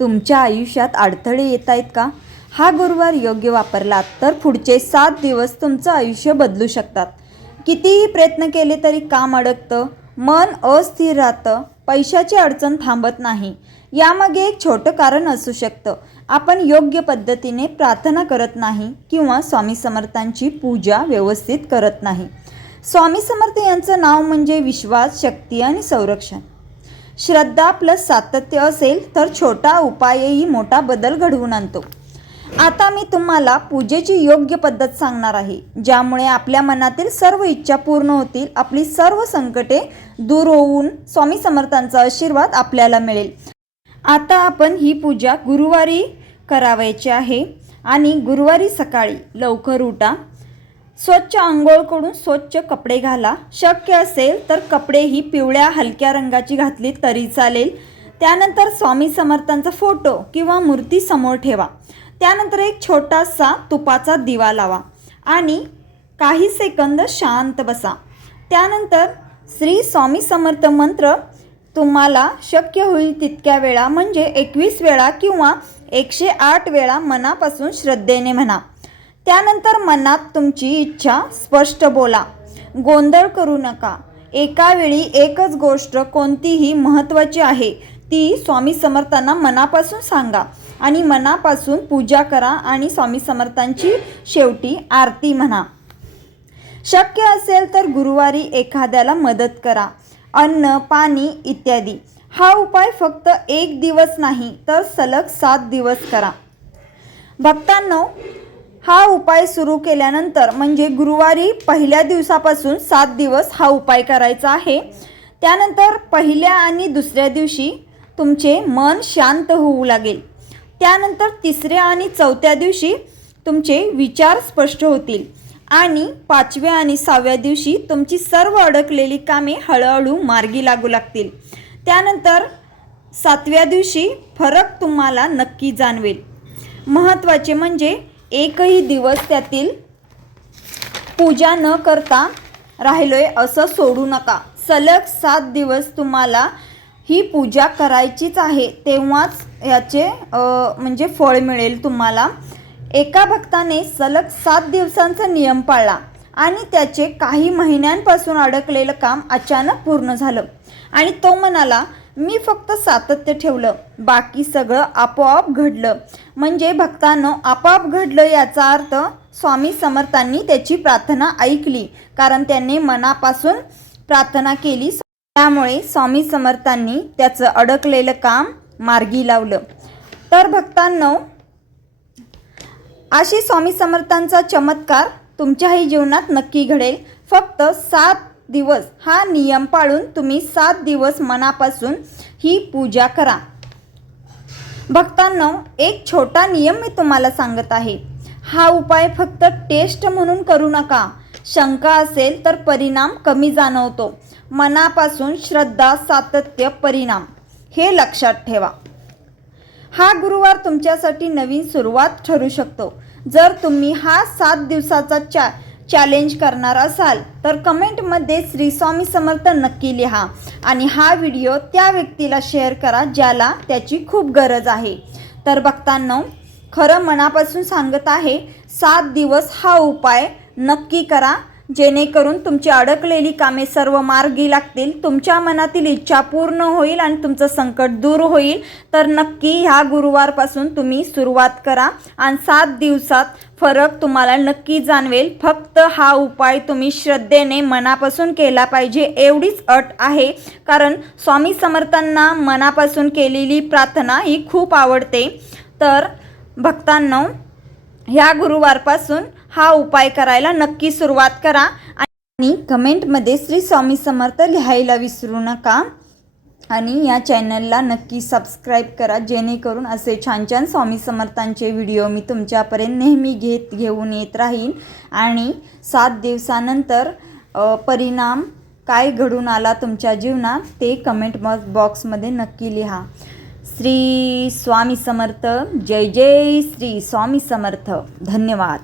तुमच्या आयुष्यात अडथळे येत आहेत का? हा गुरुवार योग्य वापरलात तर पुढचे 7 दिवस तुमचं आयुष्य बदलू शकतात. कितीही प्रयत्न केले तरी काम अडकतं, मन अस्थिर राहतं, पैशाची अडचण थांबत नाही. यामागे एक छोटं कारण असू शकतं. आपण योग्य पद्धतीने प्रार्थना करत नाही किंवा स्वामी समर्थांची पूजा व्यवस्थित करत नाही. स्वामी समर्थ यांचं नाव म्हणजे विश्वास, शक्ती आणि संरक्षण. श्रद्धा प्लस सातत्य असेल तर छोटा उपायही मोठा बदल घडवून आणतो. आता मी तुम्हाला पूजेची योग्य पद्धत सांगणार आहे, ज्यामुळे आपल्या मनातील सर्व इच्छा पूर्ण होतील, आपली सर्व संकटे दूर होऊन स्वामी समर्थांचा आशीर्वाद आपल्याला मिळेल. आता आपण ही पूजा गुरुवारी करावयाची आहे आणि गुरुवारी सकाळी लवकर उठा. स्वच्छ आंघोळ करून स्वच्छ कपडे घाला. शक्य असेल तर कपडेही पिवळ्या हलक्या रंगाची घातली तरी चालेल. त्यानंतर स्वामी समर्थांचा फोटो किंवा मूर्ती समोर ठेवा. त्यानंतर एक छोटासा तुपाचा दिवा लावा आणि काही सेकंद शांत बसा. त्यानंतर श्री स्वामी समर्थ मंत्र तुम्हाला शक्य होईल तितक्या वेळा, म्हणजे 21 वेळा किंवा 108 वेळा मनापासून श्रद्धेने म्हणा. त्यानंतर मनात तुमची इच्छा स्पष्ट बोला. गोंधळ करू नका. एका वेळी एकच गोष्ट कोणतीही महत्त्वाची आहे ती स्वामी समर्थांना मनापासून सांगा आणि मनापासून पूजा करा आणि स्वामी समर्थांची शेवटी आरती म्हणा. शक्य असेल तर गुरुवारी एखाद्याला मदत करा, अन्न, पाणी इत्यादी. हा उपाय फक्त 1 दिवस नाही तर सलग 7 दिवस करा. भक्तांनो, हा उपाय सुरू केल्यानंतर म्हणजे गुरुवारी पहिल्या दिवसापासून 7 दिवस हा उपाय करायचा आहे. त्यानंतर पहिल्या आणि दुसऱ्या दिवशी तुमचे मन शांत होऊ लागेल. त्यानंतर तिसऱ्या आणि चौथ्या दिवशी तुमचे विचार स्पष्ट होतील आणि 5व्या आणि 6व्या दिवशी तुमची सर्व अडकलेली कामे हळूहळू मार्गी लागू लागतील. त्यानंतर 7व्या दिवशी फरक तुम्हाला नक्की जाणवेल. महत्त्वाचे म्हणजे एकही दिवस त्यातील पूजा न करता राहिलोय असं सोडू नका. सलग 7 दिवस तुम्हाला ही पूजा करायचीच आहे, तेव्हाच याचे म्हणजे फळ मिळेल तुम्हाला. एका भक्ताने सलग 7 दिवसांचा नियम पाळला आणि त्याचे काही महिन्यांपासून अडकलेलं काम अचानक पूर्ण झालं आणि तो म्हणाला, मी फक्त सातत्य ठेवलं, बाकी सगळं आपोआप घडलं. म्हणजे भक्तांनो, आपोआप घडलं याचा अर्थ स्वामी समर्थांनी त्याची प्रार्थना ऐकली, कारण त्यांनी मनापासून प्रार्थना केली. त्यामुळे स्वामी समर्थांनी त्याचं अडकलेलं काम मार्गी लावलं. तर भक्तांनो, अशी स्वामी समर्थांचा चमत्कार तुमच्याही जीवनात नक्की घडेल. फक्त 7 दिवस हा नियम पाळून तुम्ही 7 दिवस मनापासून ही पूजा करा. भक्तांनो, एक छोटा नियम मी तुम्हाला सांगत आहे. हा उपाय फक्त टेस्ट म्हणून करू नका. शंका असेल तर परिणाम कमी जाणवतो. मनापासून श्रद्धा, सातत्य, परिणाम हे लक्षात ठेवा. हा गुरुवार तुमच्यासाठी नवीन सुरुवात ठरू शकतो. जर तुम्ही हा 7 दिवसाचा चॅलेंज करणार असाल तर कमेंटमध्ये श्री स्वामी समर्थ नक्की लिहा आणि हा व्हिडिओ त्या व्यक्तीला शेअर करा ज्याला त्याची खूप गरज आहे. तर भक्तांनो, खरं मनापासून सांगत आहे, 7 दिवस हा उपाय नक्की करा, जेणेकरून तुमची अडकलेली कामे सर्व मार्गी लागतील, तुमच्या मनातील इच्छा पूर्ण होईल आणि तुमचं संकट दूर होईल. तर नक्की ह्या गुरुवारपासून तुम्ही सुरुवात करा आणि 7 दिवसात फरक तुम्हाला नक्की जाणवेल. फक्त हा उपाय तुम्ही श्रद्धेने मनापासून केला पाहिजे, एवढीच अट आहे. कारण स्वामी समर्थांना मनापासून केलेली प्रार्थना ही खूप आवडते. तर भक्तांनो, ह्या गुरुवारपासून हा उपाय करायला नक्की सुरुवात करा आणि कमेंटमध्ये श्री स्वामी समर्थ लिहायला विसरू नका. आणि या चॅनलला नक्की सबस्क्राईब करा, जेणेकरून असे छान छान स्वामी समर्थांचे व्हिडिओ मी तुमच्यापर्यंत नेहमी घेऊन येत राहीन. आणि 7 दिवसानंतर परिणाम काय घडून आला तुमच्या जीवनात ते कमेंट बॉक्समध्ये नक्की लिहा. श्री स्वामी समर्थ. जय जय श्री स्वामी समर्थ. धन्यवाद.